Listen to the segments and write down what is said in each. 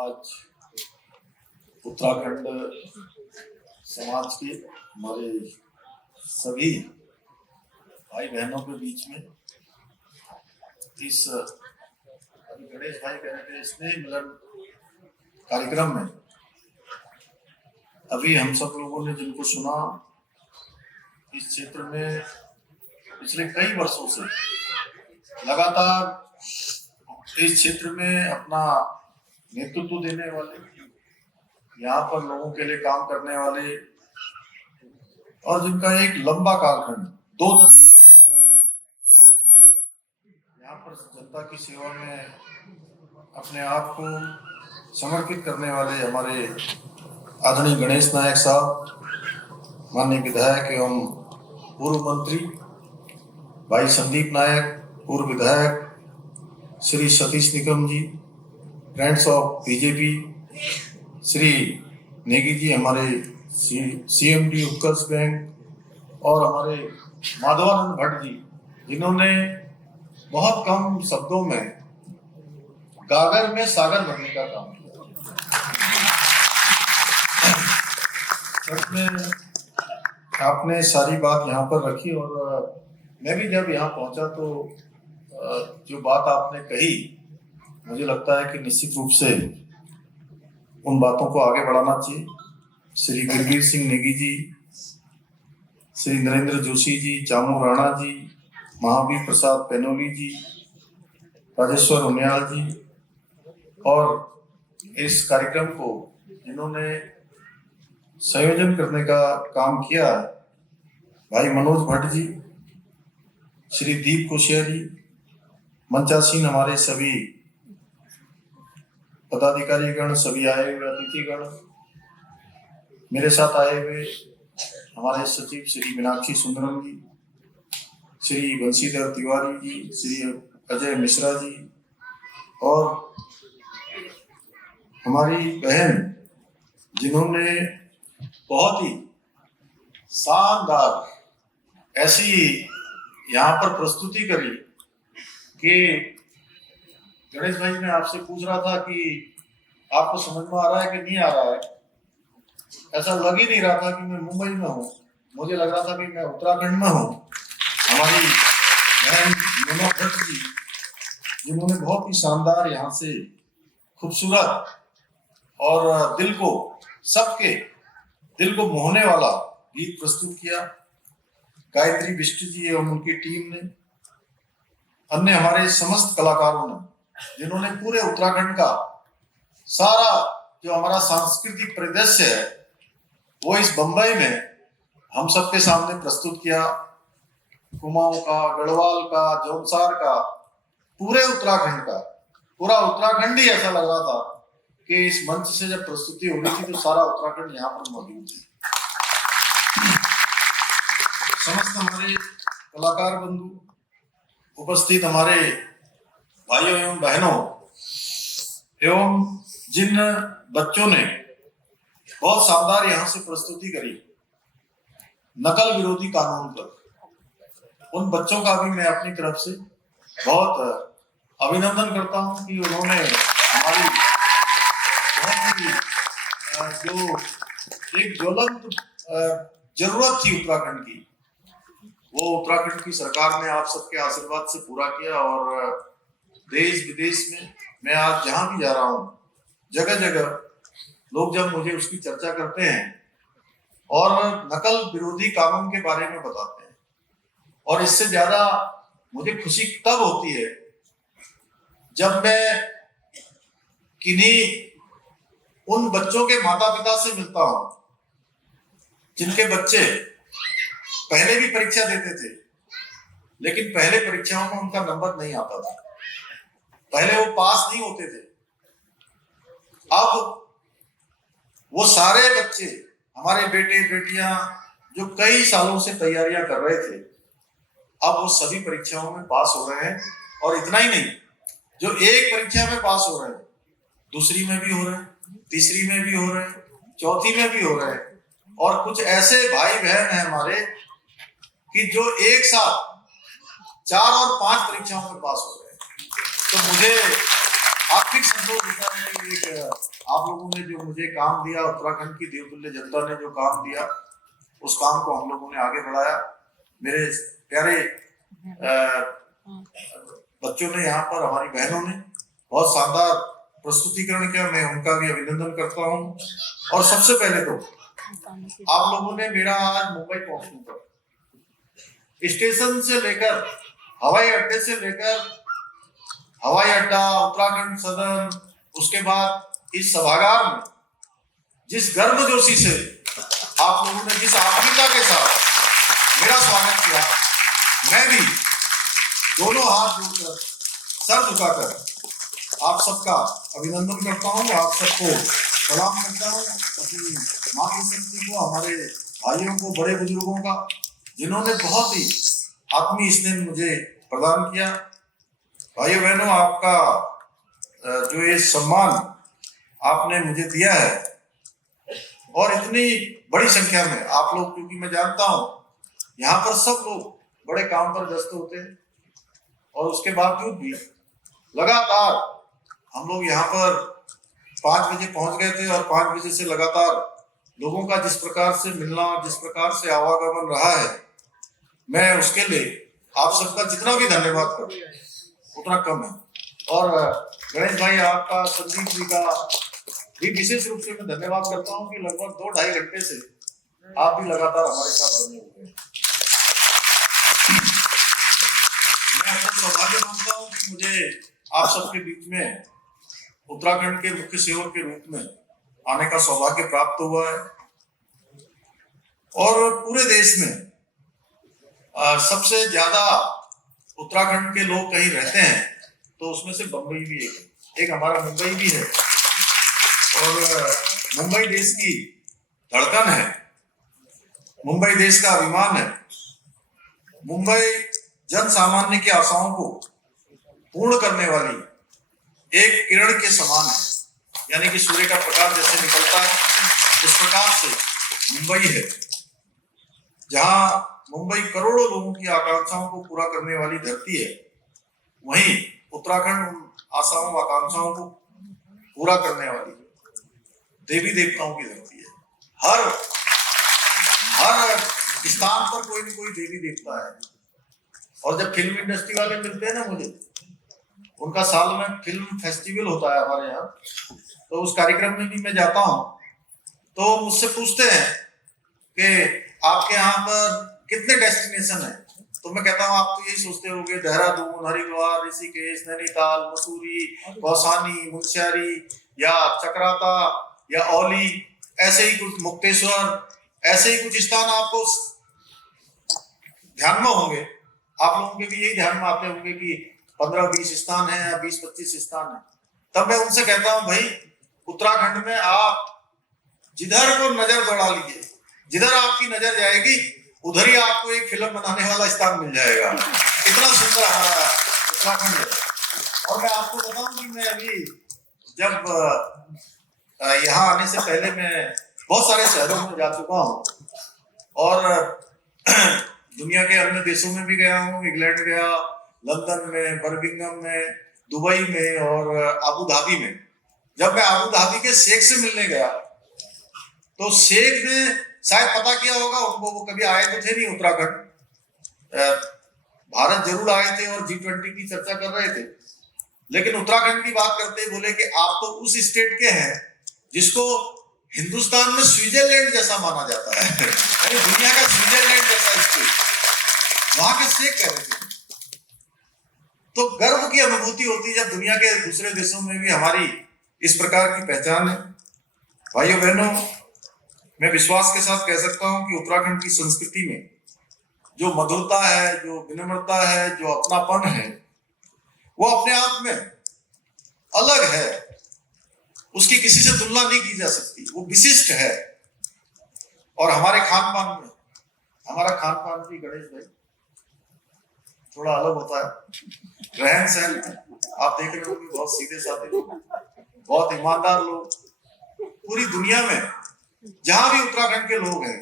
आज उत्तराखंड समाज के हमारे सभी भाई बहनों के बीच में इस अभी गणेश भाई कह रहे थे स्नेह मिलन कार्यक्रम में अभी हम सब लोगों ने जिनको सुना, इस क्षेत्र में पिछले कई वर्षों से लगातार इस क्षेत्र में अपना नेतृत्व देने वाले, यहाँ पर लोगों के लिए काम करने वाले और जिनका एक लंबा कालखंड 2 दशक यहाँ पर जनता की सेवा में अपने आप को समर्पित करने वाले हमारे आदरणीय गणेश नायक साहब, माननीय विधायक एवं पूर्व मंत्री भाई संदीप नायक, पूर्व विधायक Shri Satish Nikam ji, friends of BJP Shri Negi ji, हमारे सीएमडी उत्कर्ष बैंक और हमारे माधवानंद भट्ट जी, जिन्होंने बहुत कम शब्दों में गागर में सागर भरने का काम किया। आपने सारी बात यहाँ पर रखी और मैं भी जब यहाँ पहुंचा तो जो बात आपने कही, मुझे लगता है कि निश्चित रूप से उन बातों को आगे बढ़ाना चाहिए। श्री गिरगिर सिंह नेगी जी, श्री नरेंद्र जोशी जी, चामू राणा जी, महावीर प्रसाद पेनोली जी, राजेश्वर उनियाल जी और इस कार्यक्रम को जिन्होंने संयोजन करने का काम किया, भाई मनोज भट्ट जी, श्री दीप कोशिया जी, मंचासीन हमारे सभी पदाधिकारी गण, सभी आए हुए अतिथिगण, मेरे साथ आए हुए हमारे सचिव श्री मीनाक्षी सुंदरम जी, श्री बंशीधर तिवारी जी, श्री अजय मिश्रा जी और हमारी बहन जिन्होंने बहुत ही शानदार ऐसी यहाँ पर प्रस्तुति करी कि गणेश भाई, मैं आपसे पूछ रहा था कि आपको समझ में आ रहा है कि नहीं आ रहा है। ऐसा लग ही नहीं रहा था कि मैं मुंबई में हूँ, मुझे लग रहा था कि मैं उत्तराखंड में हूँ। हमारी बहन मोना भट्ट जी, जिन्होंने बहुत ही शानदार यहाँ से खूबसूरत और दिल को, सबके दिल को मोहने वाला गीत प्रस्तुत किया। गायत्री बिष्ट जी एवं उनकी टीम ने, अन्य हमारे समस्त कलाकारों ने, जिन्होंने पूरे उत्तराखंड का सारा जो हमारा सांस्कृतिक परिदृश्य है वो इस बंबई में हम सबके सामने प्रस्तुत किया। कुमाऊं का, गढ़वाल का, जौनसार का, पूरे उत्तराखंड का, पूरा उत्तराखंड ही ऐसा लग रहा था कि इस मंच से जब प्रस्तुति हो रही थी तो सारा उत्तराखंड यहाँ पर मौजूद है। समस्त हमारे कलाकार बंधु, उपस्थित हमारे भाइयों एवं बहनों एवं जिन बच्चों ने बहुत शानदार यहाँ से प्रस्तुति करी नकल विरोधी कानून पर, उन बच्चों का भी मैं अपनी तरफ से बहुत अभिनंदन करता हूँ कि उन्होंने हमारी बहुत ही जो एक ज्वलंत जरूरत थी उत्तराखंड की, वो उत्तराखंड की सरकार ने आप सबके आशीर्वाद से पूरा किया। और देश विदेश में मैं आज जहां भी जा रहा हूँ, जगह जगह लोग जब मुझे उसकी चर्चा करते हैं और नकल विरोधी कानून के बारे में बताते हैं, और इससे ज्यादा मुझे खुशी तब होती है जब मैं किन्हीं उन बच्चों के माता पिता से मिलता हूं जिनके बच्चे पहले भी परीक्षा देते थे, लेकिन पहले परीक्षाओं में उनका नंबर नहीं आता था, पहले वो पास नहीं होते थे। अब वो सारे बच्चे, हमारे बेटे बेटियां जो कई सालों से तैयारियां कर रहे थे, अब वो सभी परीक्षाओं में पास हो रहे हैं। और इतना ही नहीं, जो एक परीक्षा में पास हो रहे हैं, दूसरी में भी हो रहे हैं, तीसरी में भी हो रहे हैं, चौथी में भी हो रहे हैं। और कुछ ऐसे भाई बहन हैं हमारे कि जो एक साथ 4 और 5 परीक्षाओं में पास हो गए। तो मुझे आत्मिक संतोष होता है कि एक आप लोगों ने जो मुझे काम दिया, उत्तराखंड की देवतुल्य जनता ने जो काम दिया, उस काम को हम लोगों ने आगे बढ़ाया। मेरे प्यारे बच्चों ने, यहाँ पर हमारी बहनों ने बहुत शानदार प्रस्तुतिकरण किया, मैं उनका भी अभिनंदन करता हूँ। और सबसे पहले तो आप लोगों ने मेरा आज मुंबई पहुंचने पर स्टेशन से लेकर हवाई अड्डे से लेकर हवाई अड्डा, उत्तराखंड सदन, उसके बाद इस सभागार में जिस गर्मजोशी से आप लोगों ने, जिस आत्मीयता के साथ मेरा स्वागत किया, मैं भी दोनों हाथ जोड़कर, सर झुकाकर आप सबका अभिनंदन करता हूँ, आप सबको सलाम करता हूँ। अपनी मातृशक्ति को, हमारे भाइयों को, बड़े बुजुर्गों का, जिन्होंने बहुत ही आत्मीय स्नेह मुझे प्रदान किया। भाइयों बहनों, आपका जो ये सम्मान आपने मुझे दिया है, और इतनी बड़ी संख्या में आप लोग, क्योंकि मैं जानता हूँ यहाँ पर सब लोग बड़े काम पर व्यस्त होते हैं, और उसके बावजूद भी लगातार हम लोग यहाँ पर 5 बजे पहुंच गए थे, और 5 बजे से लगातार लोगों का जिस प्रकार से मिलना, जिस प्रकार से आवागमन रहा है, मैं उसके लिए आप सबका जितना भी धन्यवाद करूं उतना कम है। और गणेश भाई, आपका, संदीप जी का भी विशेष रूप से मैं धन्यवाद करता हूं कि लगभग 2-2.5 घंटे से आप भी लगातार हमारे साथ बने हुए हैं। मैं अपना सौभाग्य मानता हूं कि मुझे आप सबके बीच में उत्तराखंड के मुख्य सेवक के रूप में आने का सौभाग्य प्राप्त हुआ है। और पूरे देश में सबसे ज्यादा उत्तराखंड के लोग कहीं रहते हैं तो उसमें से बम्बई भी एक हमारा मुंबई भी है, और मुंबई देश की धड़कन है, मुंबई देश का अभिमान है। मुंबई जन सामान्य की आशाओं को पूर्ण करने वाली एक किरण के समान है, यानी कि सूर्य का प्रकाश जैसे निकलता है, उस प्रकार से मुंबई है, जहां मुंबई करोड़ों लोगों की आकांक्षाओं को पूरा करने वाली धरती है, वहीं उत्तराखंड उन आशाओं आकांक्षाओं को पूरा करने वाली देवी देवताओं की धरती है। हर स्थान पर कोई न कोई देवी देवता है। और जब फिल्म इंडस्ट्री वाले मिलते हैं ना मुझे, उनका साल में फिल्म फेस्टिवल होता है हमारे यहाँ, तो उस कार्यक्रम में भी मैं जाता हूँ, तो मुझसे पूछते हैं कि आपके यहाँ पर कितने डेस्टिनेशन है, तो मैं कहता हूँ आप तो यही सोचते होंगे देहरादून, हरिद्वार, ऋषिकेश, नैनीताल, मसूरी, कौसानी, मुनस्यारी या चक्राता या औली, ऐसे ही कुछ मुक्तेश्वर, ऐसे ही कुछ स्थान आपको ध्यान में होंगे। आप लोगों के भी यही ध्यान में आते होंगे कि 15-20 स्थान है या 20-25 स्थान है। तब मैं उनसे कहता हूँ भाई, उत्तराखंड में आप जिधर को नजर दौड़ा लीजिए, जिधर आपकी नजर जाएगी उधर ही आपको एक फिल्म बनाने वाला स्थान मिल जाएगा। इतना सुंदर हमारा उत्तराखंड है। और मैं आपको बताऊं कि मैं अभी जब यहाँ आने से पहले मैं बहुत सारे शहरों में जा चुका हूँ, और दुनिया के अन्य देशों में भी गया हूँ। इंग्लैंड गया, लंदन में, बर्मिंघम में, दुबई में और अबू धाबी में। जब मैं अबू धाबी के शेख से मिलने गया तो शेख ने शायद पता किया होगा उनको, वो कभी आए तो थे नहीं उत्तराखंड, भारत जरूर आए थे और G20 की चर्चा कर रहे थे, लेकिन उत्तराखंड की बात करते ही बोले कि आप तो उस स्टेट के हैं जिसको हिंदुस्तान में स्विट्जरलैंड जैसा माना जाता है, यानी दुनिया का स्विट्जरलैंड जैसा स्टेट, वहां के शेख कह रहे थे। तो गर्व की अनुभूति होती है जब दुनिया के दूसरे देशों में भी हमारी इस प्रकार की पहचान है। भाइयों बहनों, मैं विश्वास के साथ कह सकता हूं कि उत्तराखंड की संस्कृति में जो मधुरता है, जो विनम्रता है, जो अपनापन है, वो अपने आप में अलग है, उसकी किसी से तुलना नहीं की जा सकती, वो विशिष्ट है। और हमारे खान पान में, हमारा खान पान भी गणेश भाई थोड़ा अलग होता है। रहन सहन आप देख रहे हो कि बहुत सीधे साधे लोग, बहुत ईमानदार लोग, पूरी दुनिया में जहां भी उत्तराखंड के लोग हैं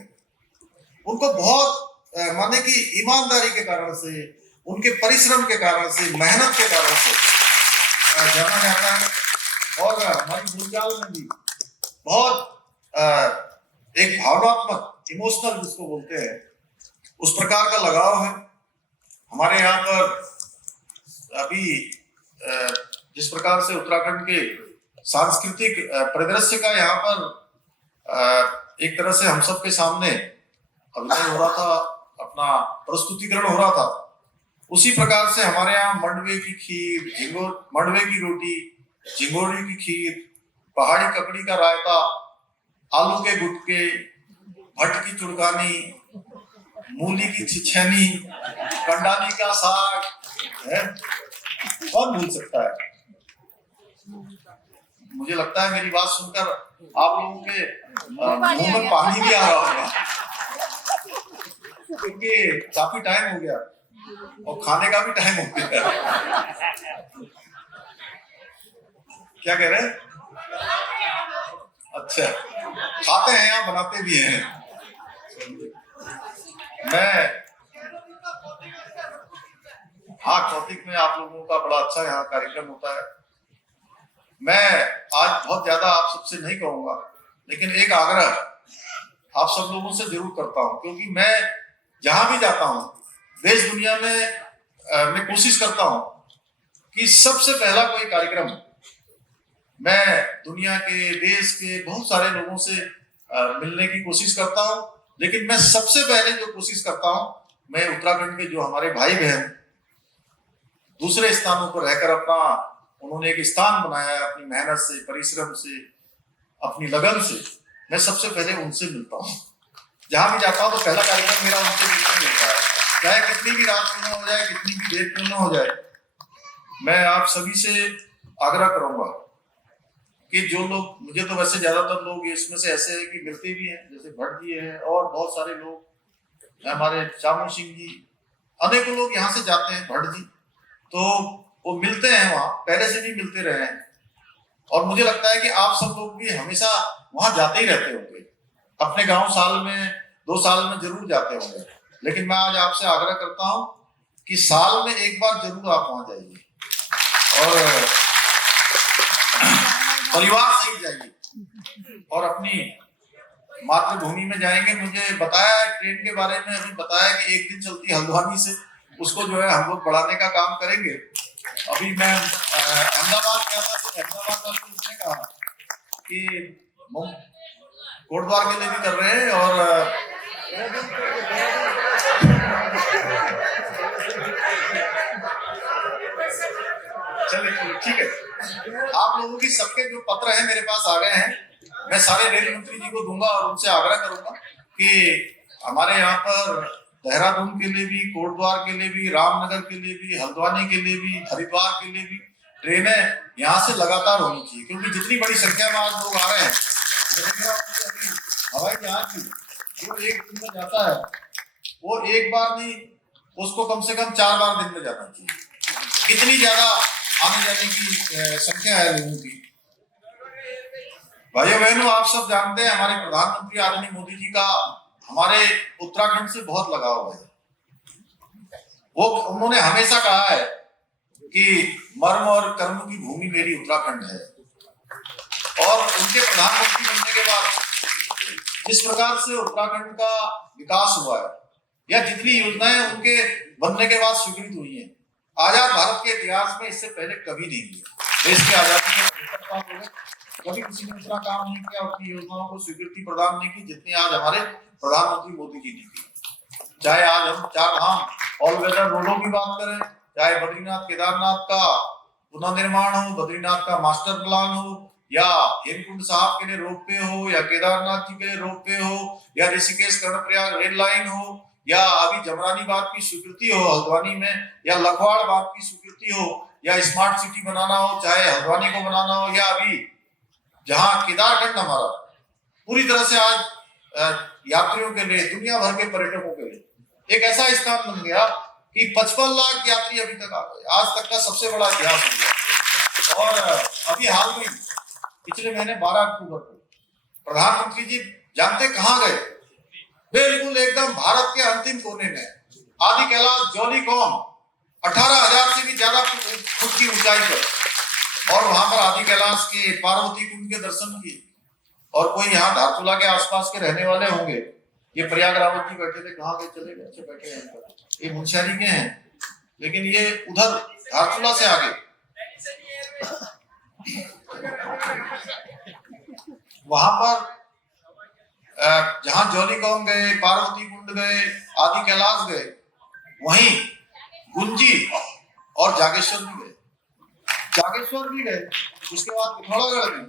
उनको बहुत माने कि ईमानदारी के कारण से, उनके परिश्रम के कारण से, मेहनत के कारण से जाना जाता है। और हमारी बोलचाल में भी बहुत एक भावनात्मक इमोशनल जिसको बोलते हैं उस प्रकार का लगाव है। हमारे यहाँ पर अभी जिस प्रकार से उत्तराखंड के सांस्कृतिक परिदृश्य का यहाँ पर एक तरह से हम सब के सामने अभिनय हो रहा था, अपना प्रस्तुतिकरण हो रहा था, उसी प्रकार से हमारे यहाँ मंडवे की खीर, मंडवे की रोटी, झिंगोरी की खीर, पहाड़ी ककड़ी का रायता, आलू के गुटके, भट्ट की चुड़कानी, मूली की छिछैनी, कंडाली का साग है। कौन भूल सकता है? मुझे लगता है मेरी बात सुनकर आप लोगों के मुंह में पानी भी आ रहा होगा, क्योंकि काफी टाइम हो गया और खाने का भी टाइम हो गया। क्या कह रहे हैं? अच्छा, खाते हैं या बनाते भी हैं? मैं कौतिक में आप लोगों का बड़ा अच्छा यहाँ कार्यक्रम होता है। मैं आज बहुत ज्यादा आप सबसे नहीं कहूंगा, लेकिन एक आग्रह आप सब लोगों से जरूर करता हूँ, क्योंकि मैं जहां भी जाता हूँ देश दुनिया में मैं कोशिश करता हूँ कि सबसे पहला कोई कार्यक्रम मैं दुनिया के, देश के बहुत सारे लोगों से मिलने की कोशिश करता हूँ, लेकिन मैं सबसे पहले जो कोशिश करता हूँ, मैं उत्तराखंड के जो हमारे भाई बहन दूसरे स्थानों पर रहकर अपना उन्होंने एक स्थान बनाया है अपनी मेहनत से, परिश्रम से, अपनी लगन से, मैं सबसे पहले उनसे मिलता हूँ। जहां भी जाता हूँ तो पहला कार्यक्रम मेरा उनसे मिलने मिलता है, चाहे कितनी भी रात क्यों न हो जाए, कितनी भी देर क्यों न हो जाए। मैं आप सभी से आग्रह करूंगा कि जो लोग, मुझे तो वैसे ज्यादातर लोग इसमें से ऐसे हैं कि मिलते भी हैं, जैसे भट्ट जी हैं और बहुत सारे लोग, हमारे चामू सिंह जी, अनेकों लोग यहाँ से जाते हैं, भट्ट जी, तो वो मिलते हैं, वहां पहले से भी मिलते रहे हैं। और मुझे लगता है कि आप सब लोग भी हमेशा वहां जाते ही रहते होंगे, अपने गांव साल में 2 साल में जरूर जाते होंगे, लेकिन मैं आज आपसे आग्रह करता हूं कि साल में एक बार जरूर आप वहां जाइए और परिवार सहित जाइए और अपनी मातृभूमि में जाएंगे। मुझे बताया ट्रेन के बारे में, अभी बताया कि एक दिन चलती हल्द्वानी से, उसको जो है हम लोग बढ़ाने का काम करेंगे। अभी मैं अहमदाबाद गया था तो अहमदाबाद वाले उसने कहा कि कोटद्वार के लिए भी कर रहे हैं और चलिए ठीक है, आप लोगों की सबके जो पत्र हैं मेरे पास आ गए हैं, मैं सारे रेल मंत्री जी को दूंगा और उनसे आग्रह करूंगा कि हमारे यहाँ पर देहरादून के लिए भी, कोटद्वार के लिए भी, रामनगर के लिए भी, हल्द्वानी के लिए भी, हरिद्वार के लिए भी ट्रेनें यहाँ से लगातार होनी चाहिए, क्योंकि जितनी बड़ी संख्या में आज लोग आ रहे हैं, अभी हवाई जहाज की जो एक दिन में जाता है वो एक बार नहीं, उसको कम से कम 4 बार दिन में जाना चाहिए। इतनी ज्यादा आने जाने की संख्या है लोगों की। भाइयों बहनों, आप सब जानते हैं हमारे प्रधानमंत्री आदरणीय मोदी जी का हमारे उत्तराखंड से बहुत लगाव है। वो उन्होंने हमेशा कहा है कि मर्म और कर्म की भूमि मेरी उत्तराखंड है, और उनके प्रधानमंत्री बनने के बाद जिस प्रकार से उत्तराखंड का विकास हुआ है, या जितनी योजनाएं उनके बनने के बाद स्वीकृत हुई हैं, आजाद भारत के इतिहास में इससे पहले कभी नहीं हुई। देश की आजादी के 75 साल हो गए, कभी किसी ने इतना काम नहीं किया, उनकी योजनाओं को स्वीकृति प्रदान नहीं की जितनी आज हमारे प्रधानमंत्री मोदी जी ने की। चाहे आज हम 4 धाम ऑल वेदर रोडों की बात करें, चाहे बद्रीनाथ केदारनाथ का पुनर्निर्माण हो, बद्रीनाथ का मास्टर प्लान हो, या हेमकुंड साहब के लिए रोपवे हो, या केदारनाथ जी के लिए रोपवे हो, या ऋषिकेश कर्णप्रयाग रेल लाइन हो, या अभी जमरानी बात की स्वीकृति हो हल्द्वानी में, या लखवाड़ बात की स्वीकृति हो, या स्मार्ट सिटी बनाना हो, चाहे हल्द्वानी को बनाना हो, या अभी जहां केदारखंड हमारा पूरी तरह से आज यात्रियों के लिए, दुनिया भर के पर्यटकों के लिए एक ऐसा स्थान बन गया कि 55 लाख यात्री अभी तक आ गए, आज तक का सबसे बड़ा इतिहास हो गया। और अभी हाल में पिछले महीने 12 अक्टूबर को प्रधानमंत्री जी जानते कहां गए? बिल्कुल एकदम भारत के अंतिम कोने में आदि कैलाश जौलीकॉम 18,000 से भी ज्यादा फुट की ऊंचाई पर और वहां पर आदि कैलाश के पार्वती कुंड के दर्शन किए। और कोई यहाँ धारचूला के आसपास के रहने वाले होंगे, ये प्रयाग रावत जी बैठे थे, कहाँ गए, चले गए, अच्छे बैठे हैं, ये मुंशियारी के हैं, लेकिन ये उधर धारचूला से आगे वहां पर जहां जौलीकौन गए, पार्वती कुंड गए, आदि कैलाश गए, वहीं गुंजी और जागेश्वर भी गए। जागेश्वर भी गए, उसके बाद पिथौरागढ़ में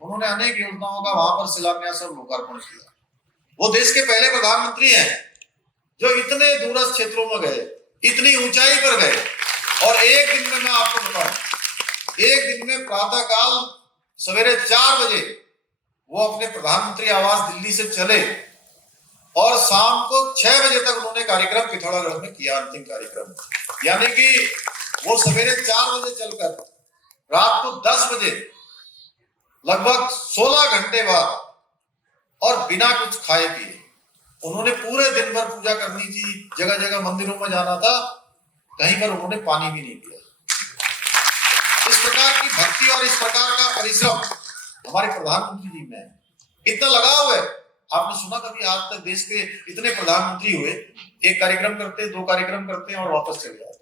उन्होंने अनेक योजनाओं का वहां पर शिलान्यास और लोकार्पण किया। वो देश के पहले प्रधानमंत्री हैं जो इतने दूरस्थ क्षेत्रों में गए, इतनी ऊंचाई पर गए, और एक दिन में मैं आपको बताऊं, एक दिन में प्रातःकाल सवेरे 4 बजे वो अपने प्रधानमंत्री आवास दिल्ली से चले और शाम को 6 बजे तक उन्होंने कार्यक्रम पिथौरागढ़ में किया, अंतिम कार्यक्रम। यानी कि वो सवेरे 4 बजे चलकर रात को 10 बजे लगभग 16 घंटे बाद और बिना कुछ खाए पिए उन्होंने पूरे दिन भर पूजा करनी थी, जगह जगह मंदिरों में जाना था, कहीं पर उन्होंने पानी भी नहीं पिया। इस प्रकार की भक्ति और इस प्रकार का परिश्रम हमारे प्रधानमंत्री जी में इतना लगाव है। आपने सुना कभी आज तक देश के इतने प्रधानमंत्री हुए, एक कार्यक्रम करते, 2 कार्यक्रम करते हैं और वापस चले जाते,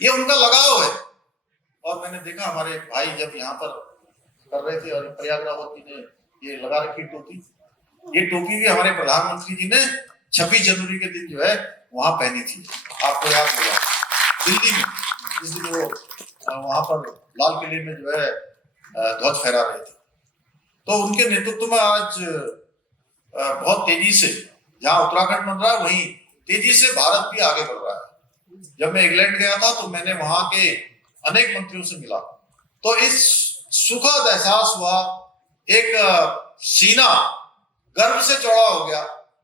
ये उनका लगाव है। और मैंने देखा हमारे भाई जब यहाँ पर कर रहे थे और प्रयाग रावत जी ने ये लगा रखी टोपी, ये टोपी भी हमारे प्रधानमंत्री जी ने 26 जनवरी के दिन जो है वहां पहनी थी, आपको याद होगा, दिल्ली में, जिस दिन वो वहां पर लाल किले में जो है ध्वज फहरा रहे थे। तो उनके नेतृत्व में आज बहुत तेजी से जहां उत्तराखंड बन रहा है वहीं तेजी से भारत भी आगे बढ़ रहा है। जब मैं इंग्लैंड गया था तो मैंने वहां के अनेक मंत्रियों से मिला, तो इस सुखद एहसास हुआ, एक सीना गर्व से चौड़ा हो गया।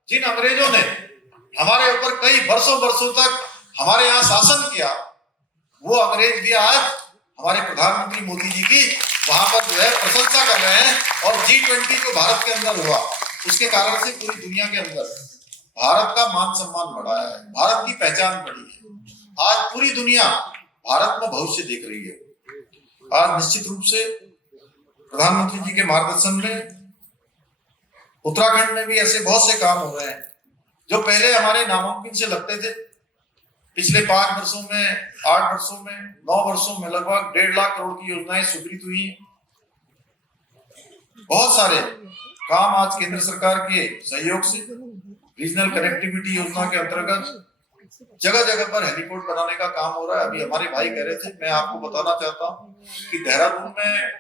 जिन अंग्रेजों ने हमारे ऊपर कई वर्षों तक हमारे यहाँ शासन किया, वो अंग्रेज भी आज हमारे प्रधानमंत्री मोदी जी की वहां पर जो है प्रशंसा कर रहे हैं। और G20 जो भारत के अंदर हुआ, उसके कारण से पूरी दुनिया के अंदर भारत का मान सम्मान बढ़ा है, भारत की पहचान बढ़ी है। आज पूरी दुनिया भारत में भविष्य देख रही है। आज निश्चित रूप से प्रधानमंत्री जी के मार्गदर्शन में उत्तराखंड में भी ऐसे बहुत से काम हो रहे हैं जो पहले हमारे नामुमकिन से लगते थे। पिछले 5 वर्षों में, 8 वर्षों में, 9 वर्षों में लगभग 1.5 लाख करोड़ की योजनाएं स्वीकृत हुई। बहुत सारे काम आज केंद्र सरकार के सहयोग से रीजनल कनेक्टिविटी योजना के अंतर्गत जगह जगह पर हेलीपोर्ट बनाने का काम हो रहा है। अभी हमारे भाई कह रहे थे, मैं आपको बताना चाहता हूँ कि देहरादून में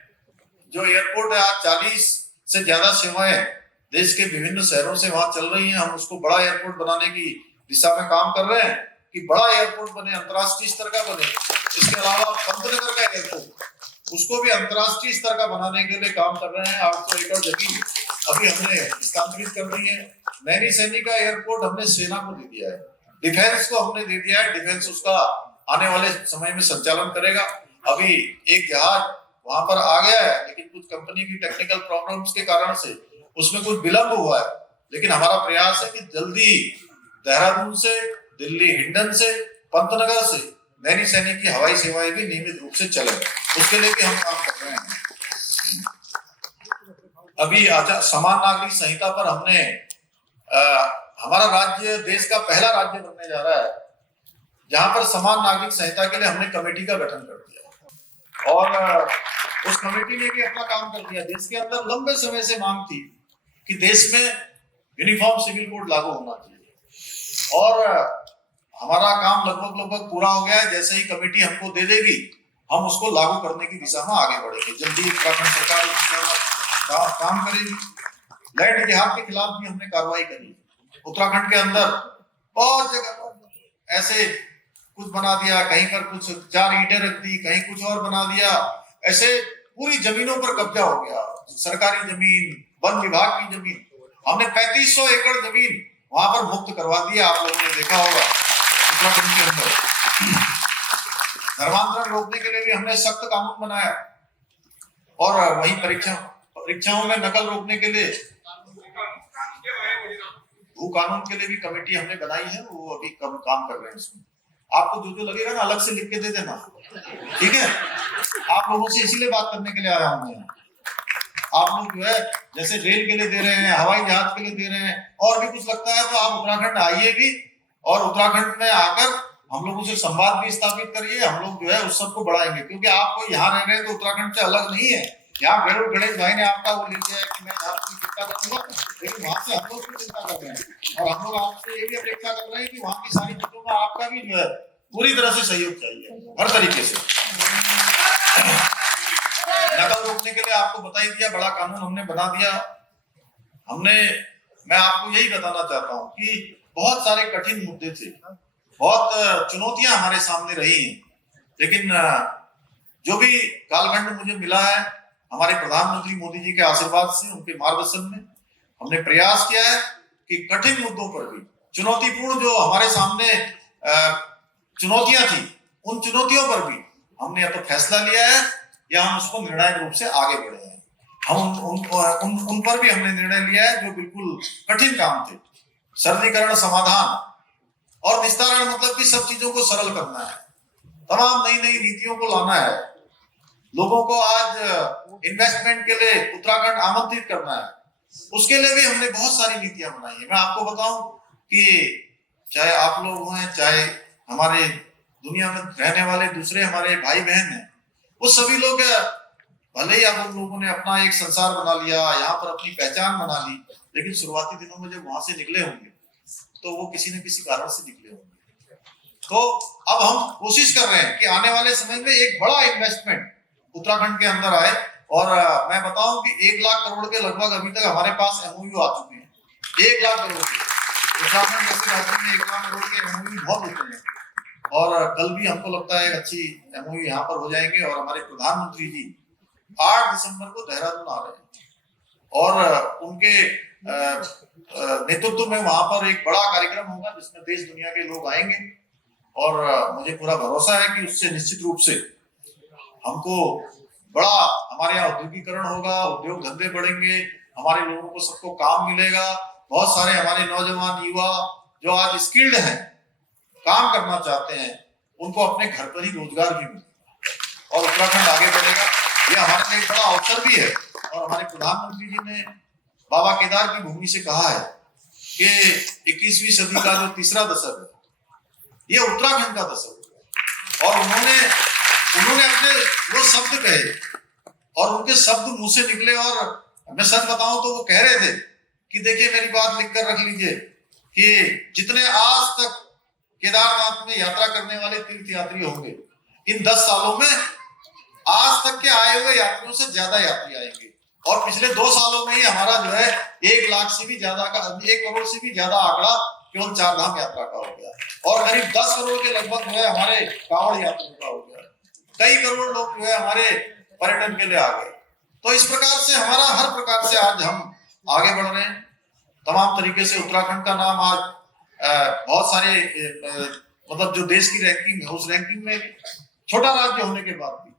जो एयरपोर्ट है, आज 40 से ज्यादा सेवाएं देश के विभिन्न शहरों से वहां चल रही हैं। हम उसको बड़ा एयरपोर्ट बनाने की दिशा में काम कर रहे हैं कि बड़ा एयरपोर्ट बने, अंतर्राष्ट्रीय स्तर का बने। इसके अलावा पंतनगर का एयरपोर्ट, उसको भी अंतर्राष्ट्रीय स्तर का बनाने के लिए काम कर रहे हैं। 800 एकड़ जमीन अभी हमने हस्तांतरित कर दी है। नैनी सैनी का एयरपोर्ट हमने सेना को दे दिया है, डिफेंस को हमने दे दिया है, डिफेंस उसका आने वाले समय में संचालन करेगा। अभी एक जहाज वहां पर आ गया है, लेकिन कुछ कंपनी की टेक्निकल प्रॉब्लम्स के कारण से उसमें कुछ विलंब हुआ है, लेकिन हमारा प्रयास है कि जल्दी देहरादून से, दिल्ली हिंडन से, पंतनगर से नैनी सैनी की हवाई सेवाएं भी नियमित रूप से चले, उसके लिए भी हम काम कर रहे हैं। अभी समान नागरिक संहिता पर हमने हमारा राज्य देश का पहला राज्य बनने जा रहा है जहां पर समान नागरिक संहिता के लिए हमने कमेटी का गठन कर दिया और उस कमेटी ने भी अपना काम कर दिया। देश के अंदर लंबे समय से मांग थी कि देश में यूनिफॉर्म सिविल कोड लागू होना चाहिए और हमारा काम लगभग पूरा हो गया है। जैसे ही कमेटी हमको दे देगी, हम उसको लागू करने की दिशा में आगे बढ़ेंगे। जल्दी उत्तराखंड सरकार इस दिशा में काम करेगी। लैंड जिहाद के खिलाफ भी हमने कार्रवाई करी। उत्तराखंड के अंदर बहुत जगह पर ऐसे कुछ बना दिया, कहीं पर कुछ 4 ईंटें रख दी, कहीं कुछ और बना दिया, ऐसे पूरी जमीनों पर कब्जा हो गया। सरकारी जमीन, वन विभाग की जमीन, हमने 3500 एकड़ जमीन वहां पर मुक्त करवा दिया। आप लोगों ने देखा होगा उत्तराखंड के अंदर धर्मांतरण रोकने के लिए भी हमने सख्त कानून बनाया और वही परीक्षाओं में नकल रोकने के लिए भू कानून के लिए भी कमेटी हमने बनाई है, वो अभी काम कर रहे हैं इसमें। आपको जो जो लगेगा ना अलग से लिख के दे देना, ठीक है। आप लोगों से इसीलिए बात करने के लिए आया हूं मैं। आप लोग जो है जैसे रेल के लिए दे रहे हैं, हवाई जहाज के लिए दे रहे हैं, और भी कुछ लगता है तो आप उत्तराखंड आइए भी, और उत्तराखंड में आकर हम लोगों से संवाद भी स्थापित करिए। हम लोग जो है उस सबको बढ़ाएंगे, क्योंकि आप यहाँ रह रहे हैं तो उत्तराखंड से अलग नहीं है। यहाँ गणेश भाई ने आपका वो ले लिया है कि मैं आपकी चिंता करूंगा, लेकिन वहां से हम लोग भी चिंता कर रहे हैं, और हम लोग आपसे ये भी अपेक्षा कर रहे हैं कि वहाँ की सारी चीजों में आपका भी जो है पूरी तरह से सहयोग चाहिए, हर तरीके से। नकल रोकने के लिए आपको बता ही दिया, बड़ा कानून हमने बना दिया। मैं आपको यही बताना चाहता हूँ कि बहुत सारे कठिन मुद्दे थे, बहुत चुनौतियां हमारे सामने रही हैं, लेकिन जो भी कालखंड मुझे मिला है हमारे प्रधानमंत्री मोदी जी के आशीर्वाद से, उनके मार्गदर्शन में हमने प्रयास किया है कि कठिन मुद्दों पर भी, चुनौतीपूर्ण जो हमारे सामने चुनौतियां थी, उन चुनौतियों पर भी हमने या तो फैसला लिया है या हम उसको निर्णायक रूप से आगे बढ़े हैं। हम उन पर भी हमने निर्णय लिया है जो बिल्कुल कठिन काम थे। सरलीकरण, समाधान और विस्तारण, मतलब कि सब चीजों को सरल करना है, तमाम नई नई नीतियों को लाना है, लोगों को आज इन्वेस्टमेंट के लिए उत्तराखंड आमंत्रित करना है। उसके लिए भी हमने बहुत सारी नीतियां बनाई है। मैं आपको बताऊं कि चाहे आप लोग हैं, चाहे हमारे दुनिया में रहने वाले दूसरे हमारे भाई बहन हैं, वो सभी लोग भले ही आप लोगों ने अपना एक संसार बना लिया, यहाँ पर अपनी पहचान बना ली, लेकिन शुरुआती दिनों में जब वहां से निकले होंगे तो वो किसी न किसी कारण से निकले होंगे। तो अब हम कोशिश कर रहे हैं कि आने वाले समय में एक बड़ा इन्वेस्टमेंट उत्तराखंड के अंदर आए, और मैं बताऊं कि 1 लाख करोड़ के लगभग अभी तक हमारे पास एमओयू आ चुके हैं। 1 लाख करोड़ के उत्तराखंड जैसे राज्य में 1 लाख करोड़ के एमओयू बहुत होते हैं, और कल भी हमको लगता है अच्छी एमओयू यहाँ पर हो जाएंगे। और हमारे प्रधानमंत्री जी 8 दिसंबर को देहरादून आ रहे हैं, और उनके नेतृत्व में वहां पर एक बड़ा कार्यक्रम होगा जिसमें देश दुनिया के लोग आएंगे, और मुझे पूरा भरोसा है कि उससे निश्चित रूप से हमको बड़ा, हमारे यहाँ औद्योगिकरण होगा, उद्योग धंधे बढ़ेंगे, हमारे लोगों को सबको काम मिलेगा। बहुत सारे हमारे नौजवान युवा जो आज स्किल्ड हैं, काम करना चाहते हैं, उनको अपने घर पर ही रोजगार भी मिलेगा, और उत्तराखंड आगे बढ़ेगा। यह हमारे लिए एक बड़ा अवसर भी है। और हमारे प्रधानमंत्री जी ने बाबा केदार की भूमि से कहा है कि 21वीं सदी का जो तीसरा दशक है ये उत्तराखंड का दशक है, और उन्होंने अपने वो शब्द कहे, और उनके शब्द मुंह से निकले। और मैं सच बताऊं तो वो कह रहे थे कि देखिए, मेरी बात लिखकर रख लीजिए कि जितने आज तक केदारनाथ में यात्रा करने वाले तीर्थ यात्री होंगे, इन 10 सालों में आज तक के आए हुए यात्रियों से ज्यादा यात्री आएंगे। और पिछले 2 सालों में ही हमारा जो है 1 लाख से भी ज्यादा का, 1 करोड़ से भी ज्यादा आंकड़ा केवल 4 धाम यात्रा का हो गया, और करीब 10 करोड़ के लगभग जो है हमारे कांवड़ यात्रियों का हो गया। कई करोड़ लोग जो है हमारे पर्यटन के लिए आ गए। तो इस प्रकार से हमारा हर प्रकार से आज हम आगे बढ़ रहे हैं। तमाम तरीके से उत्तराखंड का नाम आज बहुत सारे मतलब जो देश की रैंकिंग है, उस रैंकिंग में छोटा राज्य होने के बाद भी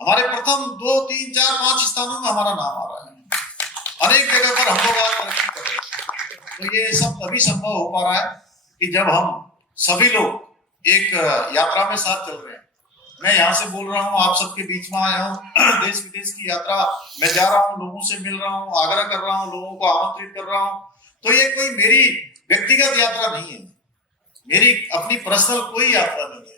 हमारे प्रथम 2, 3, 4, 5 स्थानों में हमारा नाम आ रहा है। अनेक जगह पर हम लोग आज तरक्की कर रहे हैं। तो ये सब तभी संभव हो पा रहा है कि जब हम सभी लोग एक यात्रा में साथ चल रहे हैं। मैं यहाँ से बोल रहा हूँ, आप सबके बीच में आया हूँ, देश विदेश की यात्रा मैं जा रहा हूँ, लोगों से मिल रहा हूँ, आग्रह कर रहा हूँ, लोगों को आमंत्रित कर रहा हूँ। तो ये कोई मेरी व्यक्तिगत यात्रा नहीं है, मेरी अपनी पर्सनल कोई यात्रा नहीं है।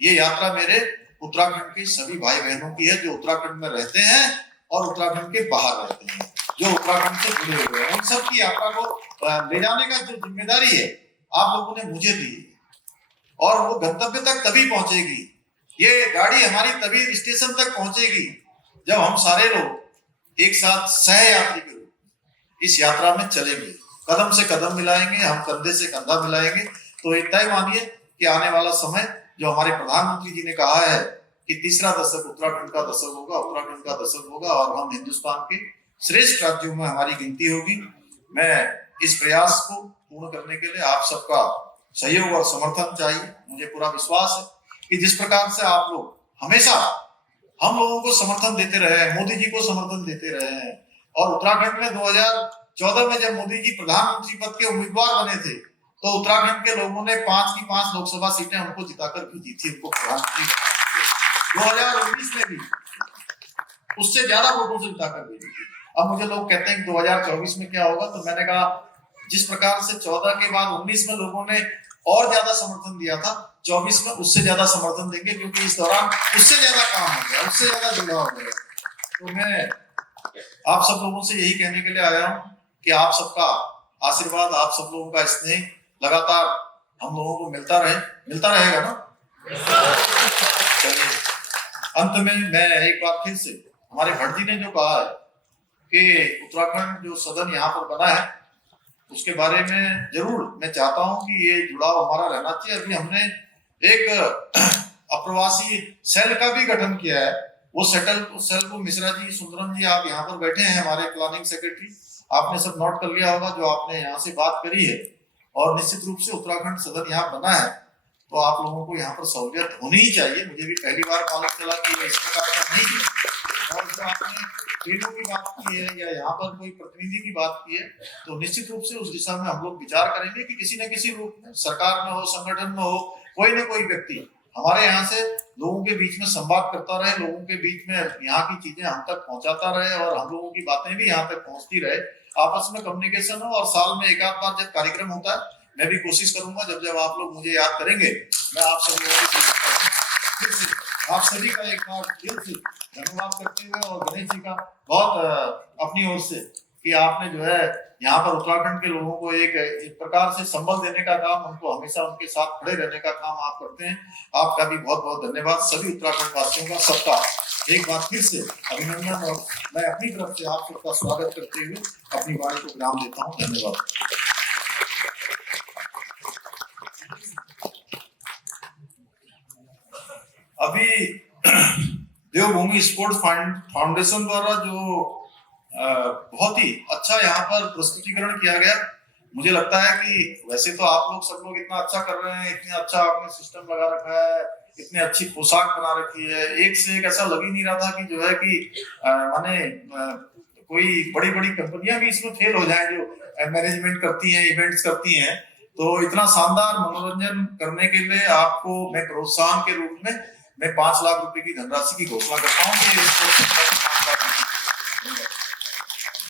ये यात्रा मेरे उत्तराखंड के सभी भाई बहनों की है जो उत्तराखंड में रहते हैं और उत्तराखंड के बाहर रहते हैं, जो उत्तराखंड से जुड़े हुए हैं। उन सब की यात्रा को ले जाने का जो जिम्मेदारी है आप लोगों ने मुझे दी है, और वो गंतव्य तक तभी पहुंचेगी, ये गाड़ी हमारी तभी स्टेशन तक पहुंचेगी जब हम सारे लोग एक साथ सह यात्री के रूप इस यात्रा में चलेंगे, कदम से कदम मिलाएंगे, हम कंधे से कंधा मिलाएंगे। तो एक तय मानिए कि आने वाला समय जो हमारे प्रधानमंत्री जी ने कहा है कि तीसरा दशक उत्तराखंड का दशक होगा, उत्तराखंड का दशक होगा, और हम हिंदुस्तान के श्रेष्ठ राज्यों में हमारी गिनती होगी। मैं इस प्रयास को पूर्ण करने के लिए आप सबका सहयोग और समर्थन चाहिए। मुझे पूरा विश्वास है कि जिस प्रकार से आप लोग हमेशा हम लोगों को समर्थन देते रहे हैं, मोदी जी को समर्थन देते रहे हैं, और उत्तराखंड में 2014 में जब मोदी जी प्रधानमंत्री पद के उम्मीदवार बने थे तो उत्तराखंड के लोगों ने 5 की 5 लोकसभा सीटें हमको जिताकर भी जीती, उनको प्रधानमंत्री 2019 में भी उससे ज्यादा वोटों से जिताकर भी जीती। अब मुझे लोग कहते हैं कि 2024 में क्या होगा, तो मैंने कहा जिस प्रकार से 14 के बाद 19 में लोगों ने और ज्यादा समर्थन दिया था, 24 में उससे ज्यादा समर्थन देंगे, क्योंकि इस दौरान उससे ज्यादा काम हो गया, उससे ज्यादा जुड़ा हो गया। तो मैं आप सब लोगों से यही कहने के लिए आया हूं कि आप सबका आशीर्वाद, आप सब लोगों का स्नेह लगातार हम लोगों को मिलता रहेगा ना। चलिए, अंत में मैं एक बार फिर से, हमारे भट्ट जी ने जो कहा है कि उत्तराखंड जो सदन यहाँ पर बना है उसके बारे में जरूर मैं चाहता हूं कि ये जुड़ाव हमारा रहना चाहिए। अभी हमने एक अप्रवासी सेल का भी गठन किया है, वो सेल को मिश्रा जी, सुंदरम जी, आप यहाँ पर बैठे हैं, हमारे प्लानिंग सेक्रेटरी, आपने सब नोट कर लिया होगा जो आपने यहाँ से बात करी है। और निश्चित रूप से उत्तराखंड सदन यहाँ बना है तो आप लोगों को यहाँ पर सहूलियत होनी ही चाहिए। मुझे भी पहली बार मालूम चला कि इस प्रकार का नहीं है। और जो आपने ट्रेनों की बात की है या यहाँ पर कोई प्रतिनिधि की बात की है, तो निश्चित रूप से उस दिशा में हम लोग विचार करेंगे कि किसी न किसी रूप में, सरकार में हो, संगठन में हो, कोई न कोई व्यक्ति हमारे यहाँ से लोगों के बीच में संवाद करता रहे, लोगों के बीच में यहाँ की चीजें हम तक पहुंचाता रहे और हम लोगों की बातें भी यहाँ तक पहुंचती रहे, आपस में कम्युनिकेशन हो। और साल में एक आध बार जब कार्यक्रम होता है, मैं भी कोशिश करूंगा जब जब आप लोग मुझे याद करेंगे, मैं आप सब लोगों की, आप सभी का एक बार दिल से धन्यवाद करते हुए, और गणेश जी का बहुत अपनी ओर से कि आपने जो है यहाँ पर उत्तराखंड के लोगों को एक प्रकार से संबल देने का काम, उनको हमेशा उनके साथ खड़े रहने का काम आप करते हैं। आपका भी बहुत बहुत धन्यवाद। सभी उत्तराखंड वासियों का सबका एक बार फिर से अभिनंदन, और मैं अपनी तरफ से आप सबका स्वागत करते हुए अपनी वाणी को विराम देता हूँ। धन्यवाद। अभी देवभूमि स्पोर्ट्स फाउंडेशन द्वारा जो बहुत ही अच्छा यहाँ पर प्रस्तुतिकरण किया गया, मुझे लगता है कि वैसे तो आप लोग सब लोग इतना अच्छा कर रहे हैं, इतना अच्छा आपने सिस्टम लगा रखा है, इतनी अच्छी पोशाक बना रखी है, एक से एक ऐसा लग ही नहीं रहा था कि जो है कि माने कोई बड़ी बड़ी कंपनियां भी इसमें फेल हो जाए जो मैनेजमेंट करती हैं, इवेंट्स करती हैं। तो इतना शानदार मनोरंजन करने के लिए आपको मैं प्रोत्साहन के रूप में मैं 5 लाख रुपए की धनराशि की घोषणा करता हूँ कि